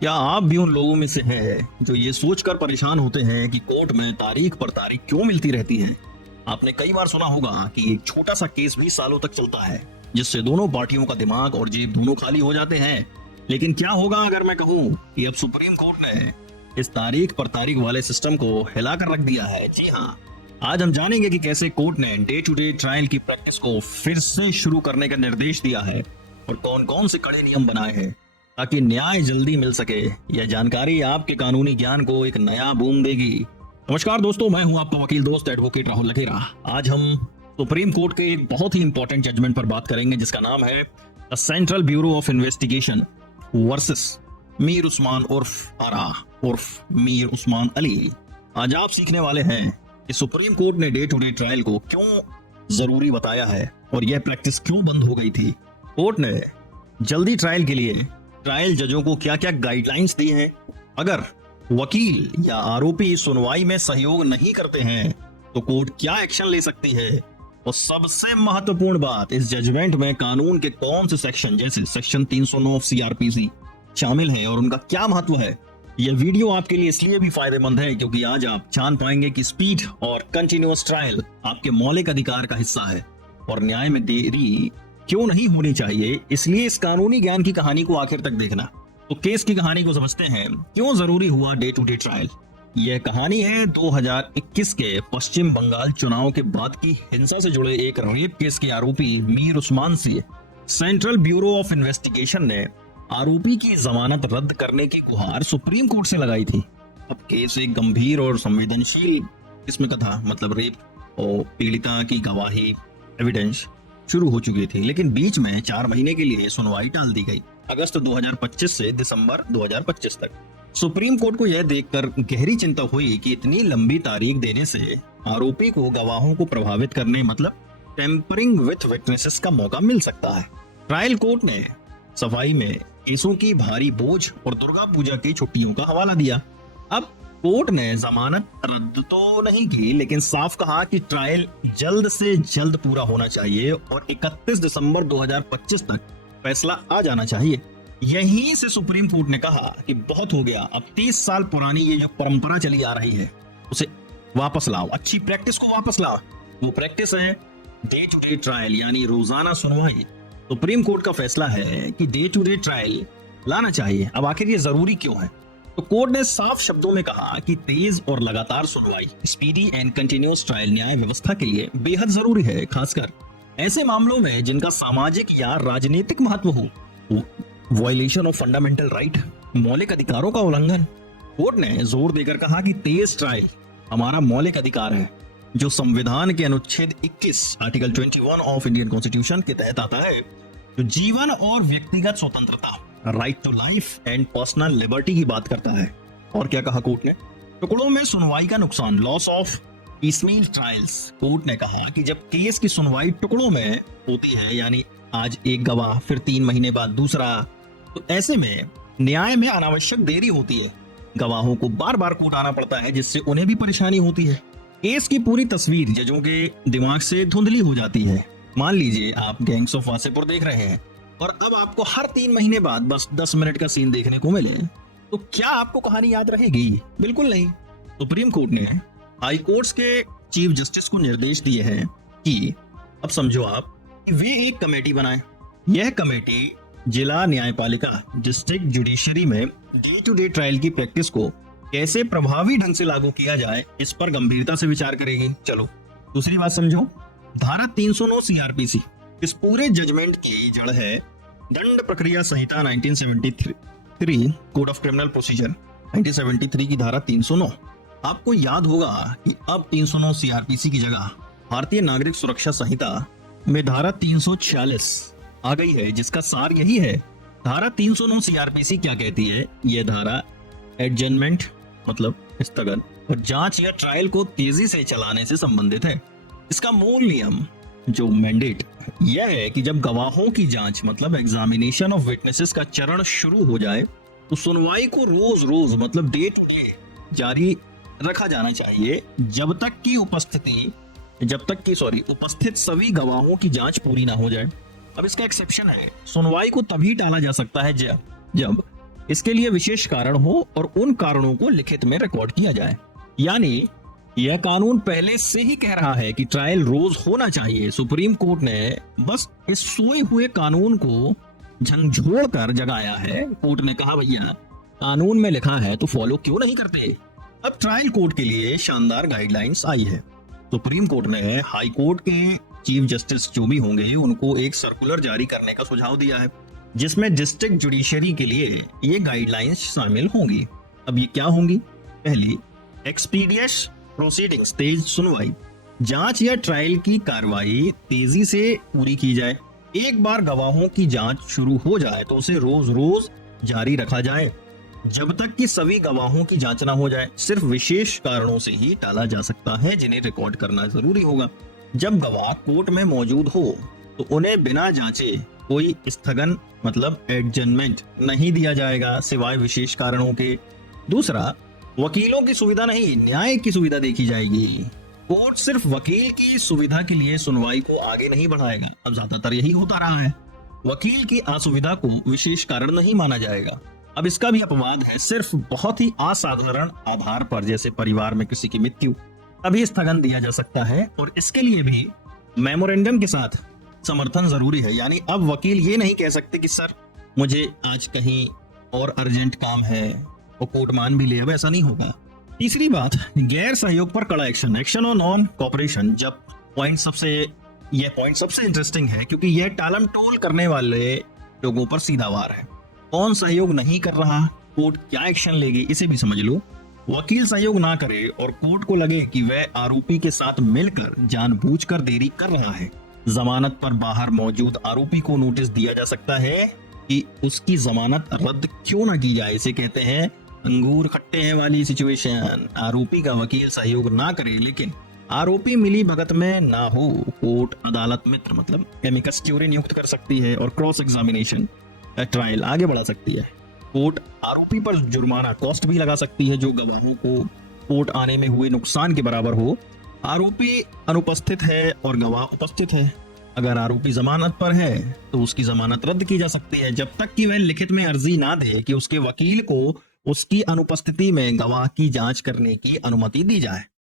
क्या आप भी उन लोगों में से हैं जो ये सोचकर परेशान होते हैं कि कोर्ट में तारीख पर तारीख क्यों मिलती रहती है। आपने कई बार सुना होगा कि एक छोटा सा केस भी सालों तक चलता है, जिससे दोनों पार्टियों का दिमाग और जेब दोनों खाली हो जाते हैं। लेकिन क्या होगा अगर मैं कहूँ कि अब सुप्रीम कोर्ट ने इस तारीख पर तारीख वाले सिस्टम को हिला कर रख दिया है। जी हाँ, आज हम जानेंगे कि कैसे कोर्ट ने डे टू डे ट्रायल की प्रैक्टिस को फिर से शुरू करने का निर्देश दिया है और कौन कौन से कड़े नियम बनाए हैं ताकि न्याय जल्दी मिल सके। यह जानकारी आपके कानूनी ज्ञान को एक नया बूम देगी। नमस्कार दोस्तों, मैं हूं आपका वकील दोस्त एडवोकेट राहुल लखेरा। आज हम सुप्रीम कोर्ट के एक बहुत ही इंपॉर्टेंट जजमेंट पर बात करेंगे जिसका नाम है the central bureau of investigation versus Mir Usman उर्फ आरा उर्फ मीर उस्मान अली। आज आप सीखने वाले हैं कि सुप्रीम कोर्ट ने डे टू डे ट्रायल को क्यों जरूरी बताया है और यह प्रैक्टिस क्यों बंद हो गई थी। कोर्ट ने जल्दी ट्रायल के लिए ट्रायल जजों को क्या क्या गाइडलाइंस दी हैं। अगर वकील या आरोपी सुनवाई में सहयोग नहीं करते हैं तो कोर्ट क्या एक्शन ले सकती है। और सबसे महत्वपूर्ण बात, इस जजमेंट में कानून के कौन से सेक्शन जैसे सेक्शन 309 ऑफ सीआरपीसी शामिल है और उनका क्या महत्व है। यह वीडियो आपके लिए इसलिए भी फायदेमंद है क्योंकि आज आप जान पाएंगे कि स्पीड और कंटिन्यूअस ट्रायल आपके मौलिक अधिकार का हिस्सा है और न्याय में देरी क्यों नहीं होनी चाहिए। इसलिए इस कानूनी ज्ञान की कहानी को आखिर तक देखना। तो केस की कहानी को समझते हैं, क्यों जरूरी हुआ डे टू डे ट्रायल। यह कहानी है 2021 के पश्चिम बंगाल चुनाव के बाद की हिंसा से जुड़े एक रेप केस के आरोपी मीर उस्मान से सेंट्रल ब्यूरो ऑफ इन्वेस्टिगेशन ने आरोपी की जमानत रद्द करने की गुहार सुप्रीम कोर्ट से लगाई थी। अब केस एक गंभीर और संवेदनशील किस्म का था, मतलब रेप और पीड़िता की गवाही एविडेंस शुरू हो चुकी थी, लेकिन बीच में 4 महीने के लिए सुनवाई टाल दी गई, अगस्त 2025 से दिसंबर 2025 तक। सुप्रीम कोर्ट को यह देखकर गहरी चिंता हुई कि इतनी लंबी तारीख देने से आरोपी को गवाहों को प्रभावित करने मतलब टेम्परिंग विथ विटनेसेस का मौका मिल सकता है। ट्रायल कोर्ट ने सफाई में केसों की भारी बोझ और दुर्गा पूजा की छुट्टियों का हवाला दिया। अब कोर्ट ने जमानत रद्द तो नहीं की, लेकिन साफ कहा कि ट्रायल जल्द से जल्द पूरा होना चाहिए और 31 दिसंबर 2025 तक फैसला आ जाना चाहिए। यहीं से सुप्रीम कोर्ट ने कहा कि बहुत हो गया, अब 30 साल पुरानी ये जो परंपरा चली आ रही है उसे वापस लाओ, अच्छी प्रैक्टिस को वापस लाओ। वो प्रैक्टिस है डे टू डे ट्रायल, यानी रोजाना सुनवाई। सुप्रीम कोर्ट का फैसला है कि डे टू डे ट्रायल लाना चाहिए। अब आखिर ये जरूरी क्यों है? तो कोर्ट ने साफ शब्दों में कहा कि तेज और लगातार सुनवाई, स्पीडी एंड कंटिन्यूअस ट्रायल न्याय व्यवस्था के लिए बेहद जरूरी है, खासकर ऐसे मामलों में जिनका सामाजिक या राजनीतिक महत्व हो। वायलेशन ऑफ फंडामेंटल राइट, मौलिक अधिकारों का उल्लंघन। कोर्ट ने जोर देकर कहा कि तेज ट्रायल हमारा मौलिक अधिकार है जो संविधान के अनुच्छेद 21 आर्टिकल 21 ऑफ इंडियन कॉन्स्टिट्यूशन के तहत आता है, जो जीवन और व्यक्तिगत स्वतंत्रता, right to life and personal liberty की बात करता है। और क्या कहा कोर्ट ने? टुकड़ों में सुनवाई का नुकसान, loss of piecemeal trials. Court ने कहा कि जब केस की सुनवाई टुकड़ों में होती है, यानी आज एक गवाह फिर 3 महीने बाद दूसरा, तो ऐसे में न्याय में अनावश्यक देरी होती है। गवाहों को बार बार कोर्ट आना पड़ता है जिससे उन्हें भी परेशानी होती है। केस की पूरी तस्वीर जजों के दिमाग से धुंधली हो जाती है। मान लीजिए आप गैंग्स ऑफ वासेपुर देख रहे हैं और अब आपको हर 3 महीने बाद बस 10 मिनट का सीन देखने को मिले, तो क्या आपको कहानी याद रहेगी? बिल्कुल नहीं। सुप्रीम कोर्ट ने हाई कोर्ट्स के चीफ जस्टिस को निर्देश दिए हैं कि अब समझो आप कि वे एक कमेटी बनाएं। यह कमेटी जिला न्यायपालिका डिस्ट्रिक्ट जुडिशरी में डे टू डे ट्रायल की प्रैक्टिस को कैसे प्रभावी ढंग से लागू किया जाए, इस पर गंभीरता से विचार करेगी। चलो दूसरी बात समझो, धारा 309 सीआरपीसी इस पूरे जजमेंट की जड़ है। दंड प्रक्रिया संहिता 1973 कोड ऑफ क्रिमिनल प्रोसीजर 1973 की धारा 309। आपको याद होगा कि अब 309 सीआरपीसी की जगह भारतीय नागरिक सुरक्षा संहिता में धारा 346 आ गई है, जिसका सार यही है। धारा 309 सीआरपीसी क्या कहती है? यह धारा एडजमेंट मतलब स्थगन और जांच या ट्रायल को तेजी से चलाने से संबंधित है। इसका मूल नियम जो मैंडेट यह है कि जब गवाहों की जांच मतलब एग्जामिनेशन ऑफ विटनेसेस का चरण शुरू हो जाए तो सुनवाई को रोज रोज मतलब डे टू डे जारी रखा जाना चाहिए जब तक की उपस्थित सभी गवाहों की जांच पूरी ना हो जाए। अब इसका एक्सेप्शन है, सुनवाई को तभी टाला जा सकता है जब इसके लिए विशेष कारण हो और उन कारणों को लिखित में रिकॉर्ड किया जाए। यानी यह कानून पहले से ही कह रहा है कि ट्रायल रोज होना चाहिए। सुप्रीम कोर्ट ने बस इस सोए हुए कानून को झंझोड़ कर जगाया है। कोर्ट ने कहा भैया कानून में लिखा है तो फॉलो क्यों नहीं करते। अब ट्रायल कोर्ट के लिए शानदार गाइडलाइंस आई है। सुप्रीम कोर्ट ने हाई कोर्ट के चीफ जस्टिस जो भी होंगे उनको एक सर्कुलर जारी करने का सुझाव दिया है, जिसमें डिस्ट्रिक्ट जुडिशरी के लिए ये गाइडलाइंस शामिल होंगी। अब ये क्या होंगी? पहली, एक्सपीडियस प्रोसीडिंग्स, तेज सुनवाई। जांच या ट्रायल की कार्रवाई तेजी से पूरी की जाए। एक बार गवाहों की जांच शुरू हो जाए तो उसे रोज रोज जारी रखा जाए जब तक कि सभी गवाहों की जांच ना हो जाए। सिर्फ विशेष कारणों से ही टाला जा सकता है जिन्हें रिकॉर्ड करना जरूरी होगा। जब गवाह कोर्ट में मौजूद हो तो उन्हें बिना जांचे कोई स्थगन मतलब एडजमेंट नहीं दिया जाएगा सिवाय विशेष कारणों के। दूसरा, वकीलों की सुविधा नहीं, न्याय की सुविधा देखी जाएगी। कोर्ट सिर्फ वकील की सुविधा के लिए सुनवाई को आगे नहीं बढ़ाएगा। अब ज्यादातर यही होता रहा है, वकील की असुविधा को विशेष कारण नहीं माना जाएगा। अब इसका भी अपवाद है, सिर्फ बहुत ही असाधारण आधार पर, जैसे परिवार में किसी की मृत्यु, तभी स्थगन दिया जा सकता है और इसके लिए भी मेमोरेंडम के साथ समर्थन जरूरी है। यानी अब वकील ये नहीं कह सकते कि सर मुझे आज कहीं और अर्जेंट काम है और कोर्ट मान भी ले, अब ऐसा नहीं होगा। तीसरी बात, गैर सहयोग पर कड़ा एक्शन, एक्शन और नॉन कोऑपरेशन। जब पॉइंट सबसे इंटरेस्टिंग है क्योंकि यह टालम टोल करने वाले लोगों पर सीधा वार है। कौन सहयोग नहीं कर रहा, कोर्ट क्या एक्शन लेगी, इसे भी समझ लो। वकील सहयोग ना करे और कोर्ट को लगे कि वह आरोपी के साथ मिलकर जानबूझकर देरी कर रहा है, जमानत पर बाहर मौजूद आरोपी को नोटिस दिया जा सकता है कि उसकी जमानत रद्द क्यों ना की जाए। इसे कहते हैं अंगूर खट्टे हैं वाली सिचुएशन। आरोपी का वकील सहयोग ना करे लेकिन आरोपी मिली भगत में ना हो, कोर्ट अदालत मित्र मतलब एमिकस क्यूरी नियुक्त कर सकती है और क्रॉस एग्जामिनेशन ट्रायल आगे बढ़ा सकती है। कोर्ट आरोपी पर जुर्माना कॉस्ट भी लगा सकती है जो गवाहों को कोर्ट आने में हुए नुकसान के बराबर हो। आरोपी अनुपस्थित है और गवाह उपस्थित है। अगर आरोपी जमानत पर है तो उसकी जमानत रद्द की जा सकती है जब तक कि वह लिखित में अर्जी ना दे कि उसके वकील को उसकी अनुपस्थिति में गवाह की जांच करने की अनुमति दी जाए।